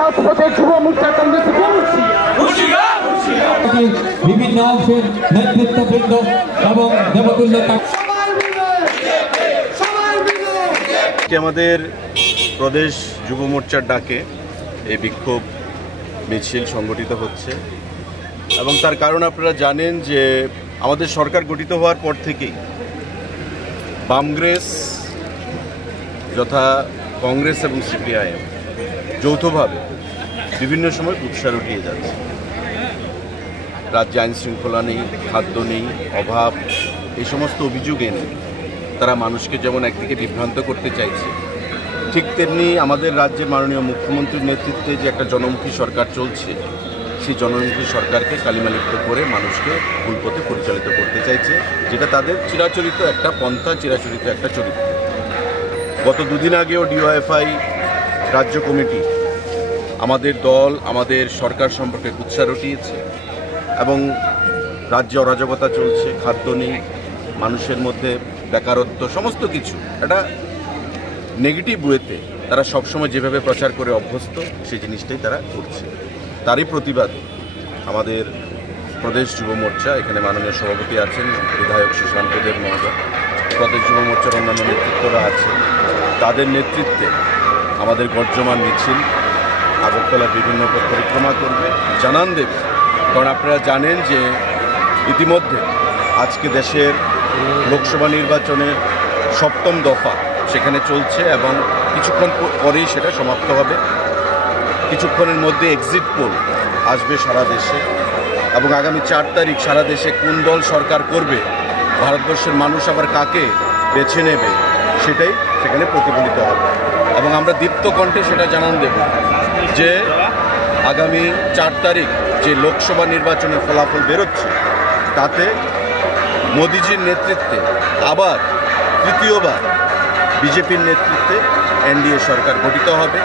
রাজপথে যুব মোর্চা কংগ্রেসে বলছি বিভিন্ন অংশের নেতৃত্ববৃন্দ এবং দেবতুল্য আমাদের প্রদেশ যুব মোর্চার ডাকে এই বিক্ষোভ মিছিল সংগঠিত হচ্ছে এবং তার কারণ আপনারা জানেন যে আমাদের সরকার গঠিত হওয়ার পর থেকেই বামগ্রেস যথা কংগ্রেস এবং সিপিআইএম যৌথভাবে বিভিন্ন সময় কুৎসা উঠিয়ে যাচ্ছে। রাজ্যে আইন শৃঙ্খলা নেই, খাদ্য নেই, অভাব, এই সমস্ত অভিযোগ এনে তারা মানুষকে যেমন একদিকে বিভ্রান্ত করতে চাইছে, ঠিক তেমনি আমাদের রাজ্যের মাননীয় মুখ্যমন্ত্রীর নেতৃত্বে যে একটা জনমুখী সরকার চলছে, সেই জনমুখী সরকারকে কালিমালিপ্ত করে মানুষকে ভুল পথে পরিচালিত করতে চাইছে, যেটা তাদের চিরাচরিত একটা পন্থা, চিরাচরিত একটা চরিত্র। গত দুদিন আগেও ডিওয়াইএফআই রাজ্য কমিটি আমাদের দল, আমাদের সরকার সম্পর্কে কুৎসা রটিয়েছে এবং রাজ্যে অরাজকতা চলছে, খাদ্য নেই, মানুষের মধ্যে বেকারত্ব, সমস্ত কিছু একটা নেগেটিভ ওয়েতে তারা সবসময় যেভাবে প্রচার করে অভ্যস্ত, সেই জিনিসটাই তারা করছে। তারই প্রতিবাদে আমাদের প্রদেশ যুব মোর্চা, এখানে মাননীয় সভাপতি আছেন বিধায়ক সুশান্ত দেব মহোদয়, প্রদেশ যুব মোর্চার অন্যান্য নেতৃত্বরা আছেন, তাদের নেতৃত্বে আমাদের গর্জমান মিছিল আগরতলার বিভিন্ন পরিক্রমা করবে, জানান দেবে। কারণ আপনারা জানেন যে ইতিমধ্যে আজকে দেশের লোকসভা নির্বাচনের ৭ম দফা সেখানে চলছে এবং কিছুক্ষণ পরেই সেটা সমাপ্ত হবে। কিছুক্ষণের মধ্যে এক্সিট পোল আসবে সারা দেশে এবং আগামী ৪ তারিখ সারা দেশে কোন দল সরকার করবে, ভারতবর্ষের মানুষ আবার কাকে বেছে নেবে, সেটাই সেখানে প্রতিফলিত হবে এবং আমরা দীপ্ত কণ্ঠে সেটা জানান দেব যে আগামী ৪ তারিখ যে লোকসভা নির্বাচনের ফলাফল বেরোচ্ছে, তাতে মোদিজির নেতৃত্বে আবার তৃতীয়বার বিজেপির নেতৃত্বে এনডিএ সরকার গঠিত হবে।